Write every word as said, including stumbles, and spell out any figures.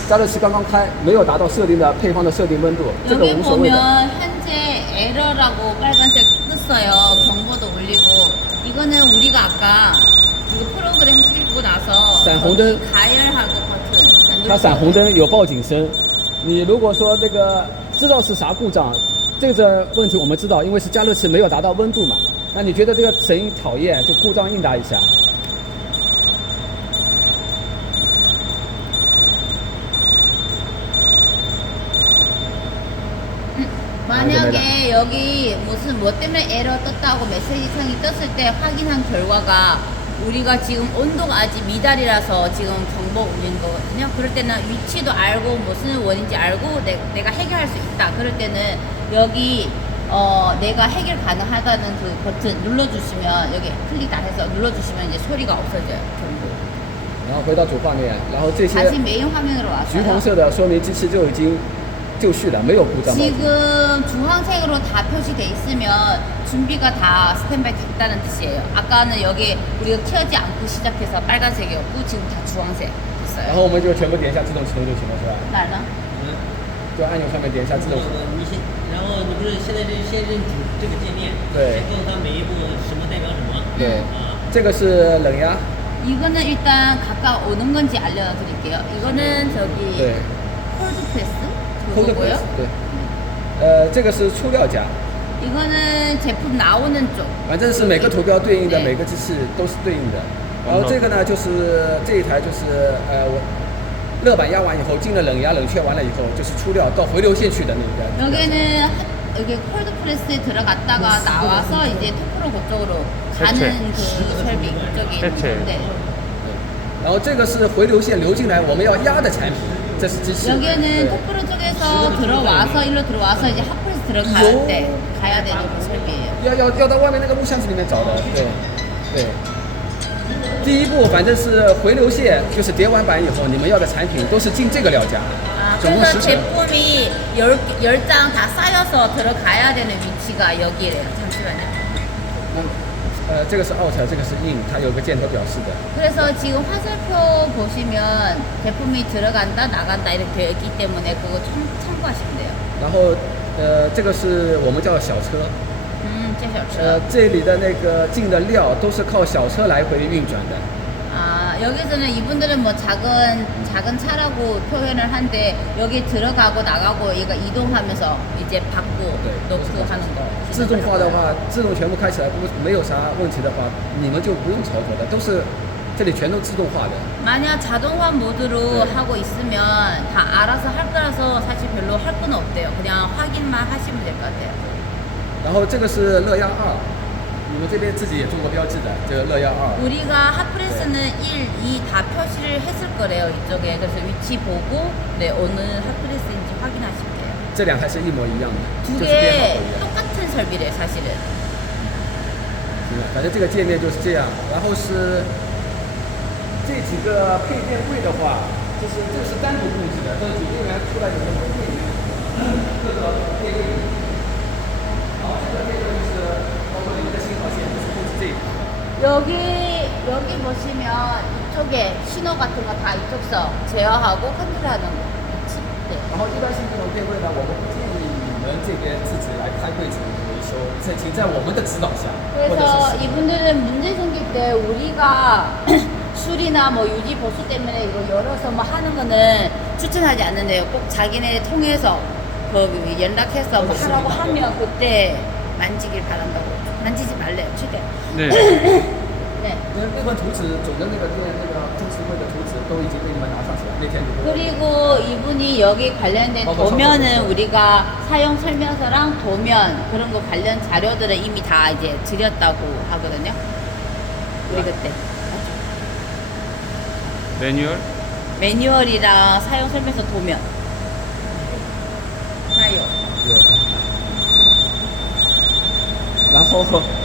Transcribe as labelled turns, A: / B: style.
A: 加热器刚刚开，没有达到设定的配方的设定温度，这个
B: 여기
A: 无所谓的。
B: 보면 현재 에러라고 빨간색 떴어요. 경보도 울리고. 이거는 우리가 아까 이거 프로그램 켜고 나서
A: 闪红灯
B: 거기 가열하고 버튼
A: 它闪红灯有报警声，你如果说那个知道是啥故障，这个问题我们知道，因为是加热器没有达到温度嘛。那你觉得这个声音讨厌，就故障应答一下。
B: 만약에 여기 무슨 뭐 때문에 에러 떴다고 메시지창이 떴을 때 확인한 결과가 우리가 지금 온도가 아직 미달이라서 지금 경보 울린 거거든요. 그럴 때는 위치도 알고 무슨 원인지 알고 내, 내가 해결할 수 있다. 그럴 때는 여기 어 내가 해결 가능하다는 그 버튼 눌러주시면 여기 클릭 다 해서 눌러주시면 이제 소리가 없어져요. 경보.
A: 然后回到主画面，然后这些
B: 다시 메인 화면으로
A: 橘红
B: 왔어요.
A: 色的说明机器就已经就绪了，没有故障报警。
B: 지금 주황색으로 다 표시돼 있으면 준비가 다 스탠바이 됐다는 뜻이에요. 아까는 여기 우리가 켜지 않고 시작해서 빨간색이었고 지금 다 주황색
A: 然
B: 됐어요.
A: 后我们就全部点一下自动启动就行了，是吧？
B: 나는
C: 嗯，
A: 就按钮上面点一下自动启动。
C: 你先，然后你不是现在是先认主这个界面，
A: 对
C: 先告诉他每一步什么代表什么。
A: 对，
C: 啊，
A: 这个是冷压，
B: 이거는 일단 가까워 오는 건지 알려드릴게요. 이거는 저기
A: 对
B: 콜드 프레스
A: ，cold
B: 그거고요.
A: press，对。呃，这个是粗料夹，
B: 이거는 제품 나오는 쪽.
A: 反正是每个图标对应的
B: 네.
A: 每个机器都是对应的。然后这个呢，就是这一台就是呃我热板压完以后进了冷压，冷却完了以后就是出料到回流线去的那个。
B: 여기는 핫- 여기 콜드 프레스에 들어갔다가 나와서 이제 토크로 그쪽으로 가는 그 설비 그쪽이 있는데
A: 然后这个是回流线流进来我们要压的产品，这是机器。
B: 여기는
A: 对
B: 토크로 쪽에서 들어와서 일로 들어와서 이제 핫프레스 들어갈 때 가야 되는 그 설비예요.
A: 要要要到外面那个木箱子里面找的，对对。第一步反正是回流线，就是叠完板以后，你们要的产品都是进这个料夹，
B: 아,
A: 总共
B: 그래서
A: 十层。
B: 제품이 열, 열 장 다 쌓여서 들어가야 되는 위치가 여기래요. 잠시만요.
A: 呃，这个是 out， 这个是 in， 它有个箭头表示的。
B: 그래서 지금 화살표 보시면 제품이 들어간다 나간다 이렇게 되어 있기 때문에 그거 참, 참고하시면 돼요.
A: 然后呃，这个是我们叫小车，
B: 음, 제小车.
A: 呃，这里的那个进的料都是靠小车来回运转的。
B: 아, 여기서는 이분들은 뭐 작은 작은 차라고 표현을 한데 여기 들어가고 나가고 얘가 이동하면서 이제 받고
A: 네.
B: 넣고 하는 거.
A: 自动化的话，自动全部开起来不没有啥问题的话，你们就不用操作的，都是这里全都自动化的。
B: 만약 자동화 모드로
A: 네.
B: 하고 있으면 다 알아서 할 거라서 사실 별로 할 건 없대요. 그냥 확인만 하시면 될 것 같아요.
A: 然后这个是热压二，你们这边自己也做过标记的，这个热压二。
B: 우리가 핫프레스는 일, 이 다 표시를 했을 거래요. 이쪽에. 그래서 위치 보고 네, 어느 핫프레스인지 확인하시면 돼요.
A: 这两台是一模一样的，
B: 두
A: 就是编号
B: 개
A: 不一样。
B: 똑같은 설비래 사실은.
A: 行了，反正这个界面就是这样。然后是这几个配电柜的话，就是这个是单独控制的，这个主电源出来以后会电源各个电柜里面。然后这个这个就是包括你们的信号线，就是控制这一块。
B: 여기 여기 보시면 이쪽에 신호 같은 거 다 이쪽 서 제어하고 컨트롤하는 거. 그치? 네.
A: 然后一般性这种电柜呢，我们不建议你们这边自己来开柜子维修，这请在我们的指导下，或者
B: 그래서
A: 是
B: 이분들은 문제 생길 때 우리가 수리나 뭐 유지 보수 때문에 이거 열어서 뭐 하는 거는 추천하지 않는데요. 꼭 자기네 통해서 거기 연락해서 뭐 하라고 하면 그때 만지길 바란다고. 만지지 말래요, 최대.
D: 네.
B: 네.
A: 那那份图纸总的那个电那个中实惠的图纸都已经给你们拿上去了，那天你们
B: 그리고 이분이 여기 관련된
A: 어, 그렇죠,
B: 도면은
A: 그렇죠.
B: 우리가 사용 설명서랑 도면 그런 거 관련 자료들을 이미 다 이제 드렸다고 하거든요. 우리 그때
D: 매뉴얼?
B: 매뉴얼이랑 사용 설명서 도면 사용.
A: 然后